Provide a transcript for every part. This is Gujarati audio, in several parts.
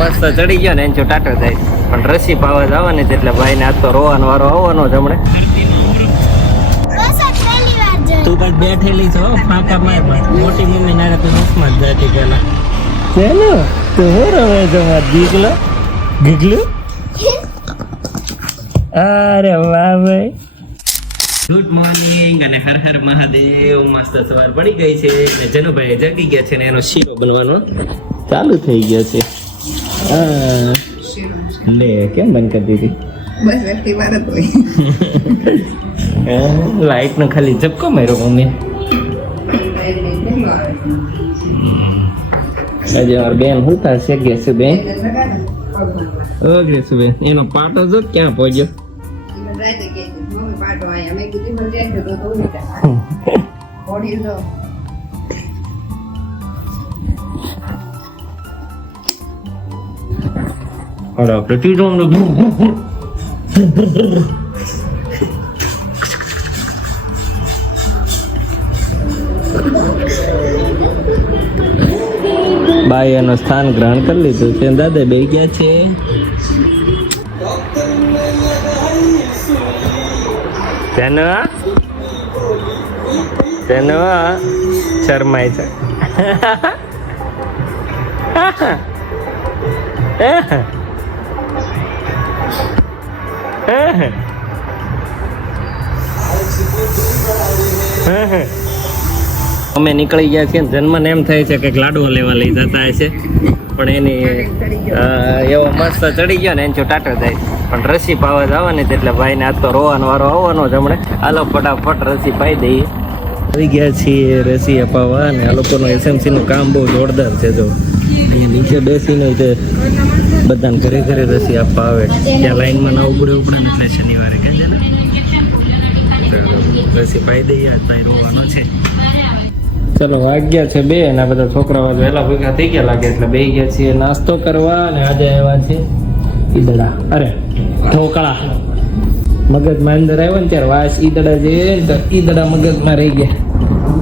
મસ્ત ચડી ગયો ને એનો ટાટો થાય પણ રસી પાવા જવાની છે એટલે ભાઈ ને આજ તો રોવાનો વારો આવવાનો જ હમણે તું પણ બેઠેલી છો ફાંકા માર મોટી મમ્મી નારે તું હસમાં જ જતી પેલા ચલો તો હું રમે છો માર ગીગલો ગીગલું અરે વાહ ભાઈ ગુડ મોર્નિંગ અને હર હર મહાદેવ મસ્ત સવાર પડી ગઈ છે અને જનુભાઈ જાગી ગયા છે ને એનો શીરો બનવાનો ચાલુ થઈ ગયો છે લે કેમ બંધ કરી દીધી બસ એટલી વાર જ હોય લાઈટ નો ખાલી ઝપકો માર્યો મમ્મી આજે મારા બેન હુતા છે ગેસુ બેન ઓ ગેસુ બેન એનો પાટો જો ક્યાં પહોંચ્યો Ahora, preciso un બાઈ એનું સ્થાન ગ્રહણ કરી લીધું છે દાદા બે ગયા છે તેનો શરમાય છે અમે નીકળી ગયા છીએ જન્મને એમ થાય છે કે લાડવા લેવા લઈ જતા હશે પણ એની એવો મસ્ત ચડી ગયો ને એનો ટાટો થાય પણ રસી પાવા જવાની છે એટલે ભાઈને આજ તો રોવાનો વારો આવવાનો જ હમણે હાલો ફટાફટ રસી પાઈ દઈએ આવી ગયા છીએ રસી અપાવવા અને આ લોકોનું એસએમસી નું કામ બહુ જોરદાર છે જો અહીંયા નીચે બેસીને તે બધાને ઘરે ઘરે રસી આપવા આવે ત્યાં લાઈનમાં ના ઉભું ઉપડે ને એટલે શનિવારે કે છે ને રસી પાઈ દઈએ આજ ત્યાં રોવાનો છે ચલો વાગ્યા છે 2 અને આ બધા છોકરાઓ વહેલા ભેગા થઈ ગયા લાગે એટલે બે ગયા છીએ નાસ્તો કરવા અને આજે આવ્યા છે ઈદડા અરે ઢોકળા મગજમાં અંદર આવ્યો ને ત્યારે વાસ ઈદડા જઈએ તો ઈદડા મગજમાં રહી ગયા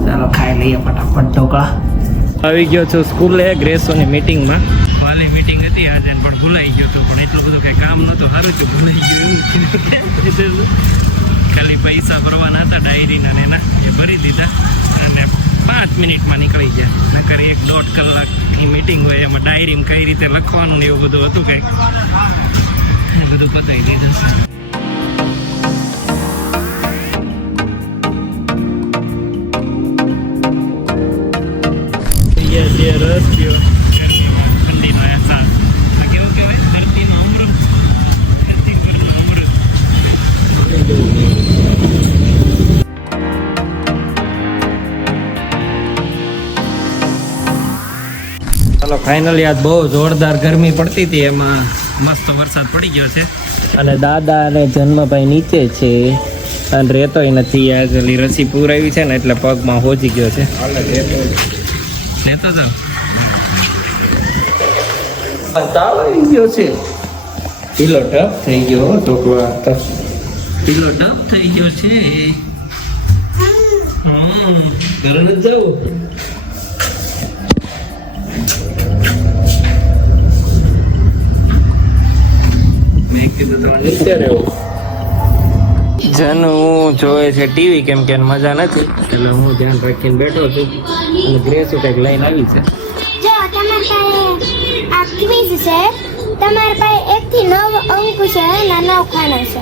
ચાલો ખાઈ લઈએ ફટાફટ ઢોકળા આવી ગયો છું સ્કૂલે ગ્રેસોની મિટિંગમાં વાલી મિટિંગ હતી આજે પણ ભૂલાઈ ગયો હતું પણ એટલું બધું કઈ કામ નહોતું સારું તો ભૂલાઈ ગયું ખાલી પૈસા ભરવાના હતા ડાયરીના ને એના એ ભરી દીધા અને 5 મિનિટમાં નીકળી ગયા નકર 1-1.5 કલાકની મિટિંગ હોય એમાં ડાયરીમાં કઈ રીતે લખવાનું ને એવું બધું હતું કંઈક એ બધું પતાવી દીધું રસ પીઓ ઠંડીનો અહેસાસ કેવું કહેવાય ધરતીનો અમૃત ધરતી પરનું અમૃત ચાલો ફાઇનલી આજ બહુ જોરદાર ગરમી પડતી હતી એમાં મસ્ત વરસાદ પડી ગયો છે અને દાદા અને જન્મભાઈ નીચે છે અને રહેતોય નથી આજે રસી પૂરાવી છે ને એટલે પગમાં હોજી ગયો છે લેતો જાવ તાવ આવી ગયો છે ઢીલો ટપ થઈ ગયો ઢોકળા ઢીલો ટપ થઈ ગયો છે ઘરે નથી જવું મેં કીધું તમે નીચે રહેવું જનુ જોવે છે ટીવી કેમ કે મજા નથી એટલે હું ધ્યાન રાખીને બેઠો છું અને ગ્રેસ કંઈક લઈને આવી છે જો તમારી પાસે આ ક્વિઝ છે તમારી પાસે 1 થી 9 અંક છે અને 9 ખાના છે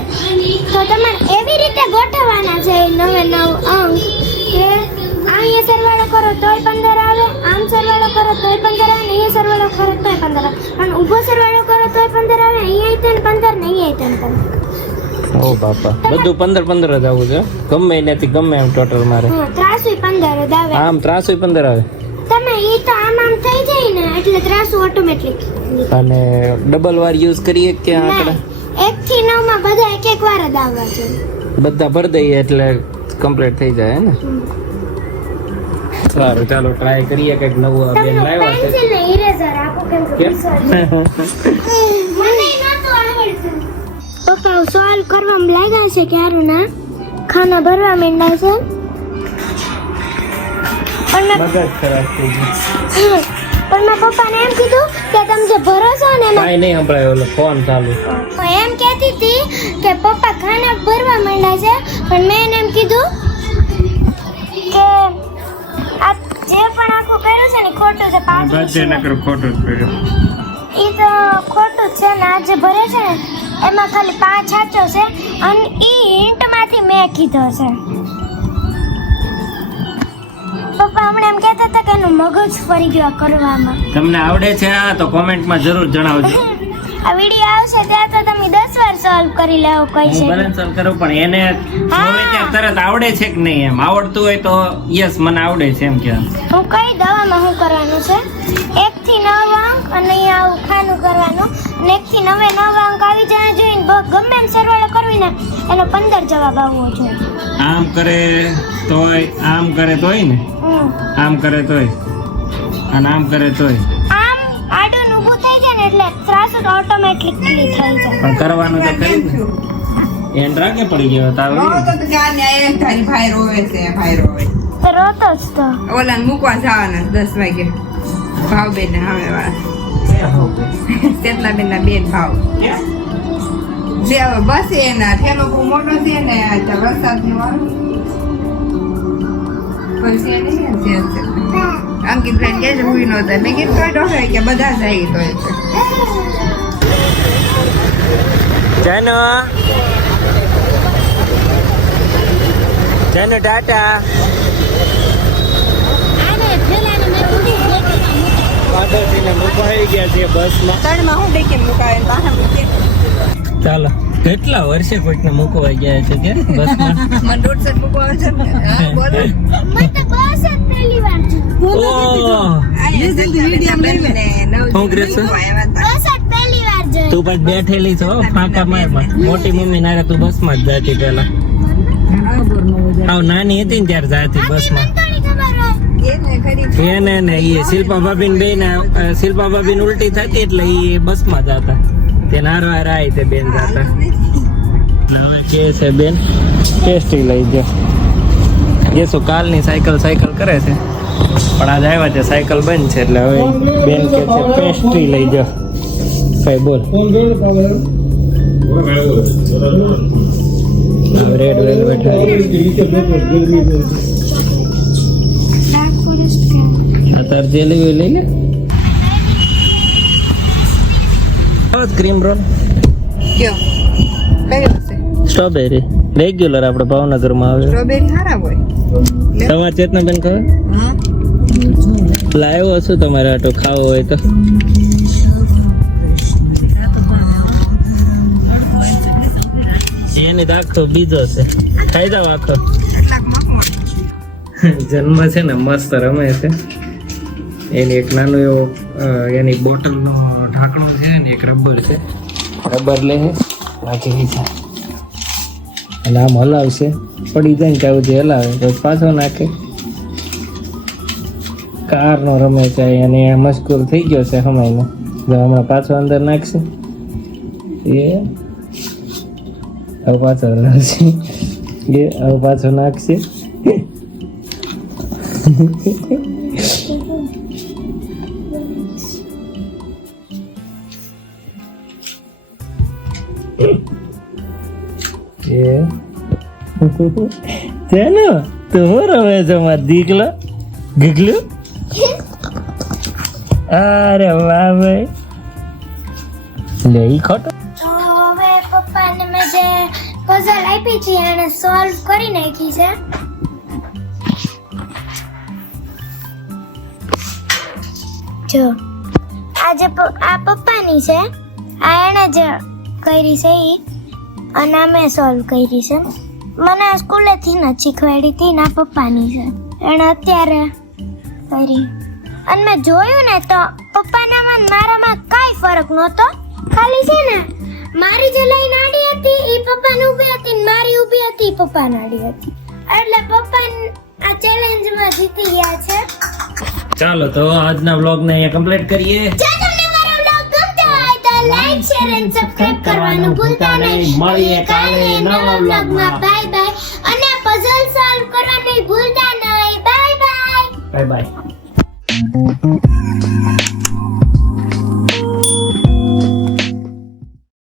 તો તમારે એવી રીતે ગોઠવવાના છે 9 અંક કે અહીંયા સરવાળો કરો તોય 15 આવે આમ સરવાળો કરો તોય 15 આવે અહીંયા સરવાળો કરો તોય 15 આવે અને ઊભો સરવાળો કરો તોય 15 આવે અહીંયા તો 15 ને અહીંયા તો 15 ઓ બાપા બધું 15 જ આવું છે ગમે એનાથી ગમે એમ ટોટલ મારે ત્રાસુ 15 જ આવે આમ ત્રાસુ 15 આવે તમે ઈ તો આમ થઈ જાય ને એટલે ત્રાસુ ઓટોમેટિક અને ડબલ વાર યુઝ કરીએ કે આંકડા 1 થી 9 માં બધા એક વાર જ આવે છે બધા ભર દઈએ એટલે કમ્પ્લીટ થઈ જાય ને સારું ચાલો ટ્રાય કરીએ કંઈક નવું બેન લાવ્યા છે પેન્સિલ ને ઇરેઝર આપો કેમ કે મને નતો આવડતું પપ્પા સોલ્વ કરવામાં લાગ્યા છે ક્યારું ના ખાના ભરવા માંડ્યા છે મગજ ખરાબ થઈ ગયું પણ મારા પપ્પાને એમ કીધું કે તમે જે ભરો છો ને કાંઈ નહીં સંભળાય, ઓલો ફોન ચાલુ. હું એમ કહેતી હતી કે પપ્પા ખાના ભરવા માંડ્યા છે, પણ મેં એને એમ કીધું કે આ જે પણ આખું કર્યું છે ને ખોટું છે. બધે નકર ખોટું જ કર્યું. એ તો ખોટું જ છે ને. આ જે ભરે છે ને એમાં ખાલી 5 સાચો છે અને એ હિન્ટમાંથી મેં કીધો છે. પપ્પા હમણાં એમ કહેતા હતા કે એનું મગજ ફરી ગયું આ કરવામાં. તમને આવડે છે આ તો કોમેન્ટમાં જરૂર જણાવજો. આ વિડીયો આવશે ત્યાં તો તમે 10 વાર સોલ્વ કરી લેવો કોઈ છે. હું ભલે solve કરું, પણ એને જોવે ત્યાં તરત આવડે છે કે નહીં એમ. આવડતું હોય તો યસ મને આવડે છે એમ કે. હું કઈ દવામાં શું કરવાનું છે? 1 થી 9 અંક અને અહીંયા આવું ખાનું કરવાનું અને 1 થી 9 અંક આવી જાય જોઈને ગમે એમ સરવાળો કરવી ને એનો 15 જવાબ આવવો જોઈએ. આમ કરે તોય, આમ કરે તોય ને, આમ કરે તોય અને આમ કરે તોય. આમ આડું ઊભું થઈ જાય ને એટલે ત્રાસુ તો ઓટોમેટિકલી થઈ જાય. પણ કરવાનું તો કરી ને. એન રાગે પડી ગયો તાવ. તારી ભાઈ રોવે છે, ભાઈ રોવે. તો રોતો જ તો. ઓલા મૂકવા જવાના 10 વાગે. ભાવ બેન ને હવે વાળા કેટલા બેન ના બેન ભાવ જે હવે બસ એના ઠેલો બહુ મોટો છે ને વરસાદ ની વાળું પછી એ નહીં છે અંકિત ભાઈ કે હું નો થાય. મેં કીધું કઈ ડોક્ટર કે બધા જાય તો જાનો જાનો ટાટા. પાછળથી મુકાઈ ગયા છે બસમાં. તળમાં હું ડેકે મુકાય બહાર મૂકે. ચાલો, કેટલા વર્ષે કોઈકને મૂકવા ગયા છે કે બસમાં? મને રોડ સાઈડ મૂકવા છે ને. હા બોલો. મને તો બસ જ પહેલી વાર છે. ઓહ, હું ગ્રેસ છું? બસ જ પહેલી વાર છે. તું પણ બેઠેલી છો ફાંકા મારમાં. મોટી મમ્મી નારે તું બસમાં જ જતી પેલા. આવ નાની હતી ને ત્યારે જાતી બસમાં. એને ને એ શિલ્પા ભાભી ને બેન, શિલ્પા ભાભી ઉલટી થતી એટલે એ બસમાં જતા. તે નારવાર આવી તે બેન જતા. હવે કે છે બેન ટેસ્ટી લઈ જાઓ. એ શું કાલની સાયકલ કરે છે, પણ આજ આવ્યા છે સાયકલ બંધ છે એટલે હવે બેન કે છે પેસ્ટ્રી લઈ જાઓ. ભાઈ બોલ. રેડ વેલ્વેટ અત્યારે જે લેવી લઈ લે. ક્રીમ રોલ કયો કયો છે? સ્ટ્રોબેરી રેગ્યુલર આપણે ભાવનગરમાં આવે. સ્ટ્રોબેરી હારા હોય. તમારે ચેતના બેન ખબર લાવ્યો છું તમારે આટો ખાવો હોય તો. એની આખો બીજો છે, ખાઈ જાવ આખો. જન્મ છે ને મસ્ત રમે છે. એની એક નાનું એવો એની બોટલનું ઢાંકણું છે ને એક રબર છે. રબર લે નાખી છે અને આમ હલાવશે, પડી જાય ને ત્યાં સુધી હલાવે તો પાછો નાખે. કારનો રમે છે અને મસ્કૂર થઈ ગયો છે સમયનો. હમણાં પાછો અંદર નાખશે એ હવે પાછો હલાવશે એ હવે પાછો નાખશે. ચાલો તો હું રમે છે માર દીકલો ગીગલું. અરે વાહ ભાઈ, લે ઈ ખોટો. તો હવે પપ્પાને મેં જે પઝલ આપી છે એને સોલ્વ કરી નાખી છે. જો આ પપ્પાની છે, આ એને જ કરી છે ઈ અને આ મેં સોલ્વ કરી છે. મને આ સ્કૂલેથી ન શીખવાડી હતી ને આ પપ્પાની છે, એને અત્યારે કરી. અને મેં જોયું ને તો પપ્પાનામાં ને મારામાં કાંઈ ફરક નહોતો. ખાલી છે ને મારી જે લાઈન આડી હતી એ પપ્પાની ઊભી હતી ને મારી ઊભી હતી એ પપ્પાની આડી હતી. એટલે પપ્પા આ ચેલેન્જમાં જીતી ગયા છે. ચાલો તો આજના વ્લોગને અહીંયા કમ્પ્લીટ કરીએ. જો તમને મારો વ્લોગ ગમતો હોય તો લાઈક શેર અને સબસ્ક્રાઇબ કરવાનું ભૂલતા નહીં. મળીએ કાલે નવા વ્લોગમાં. Bye bye. અને પઝલ સોલ્વ કરવાનું ભૂલતા નહીં. Bye bye. Bye bye.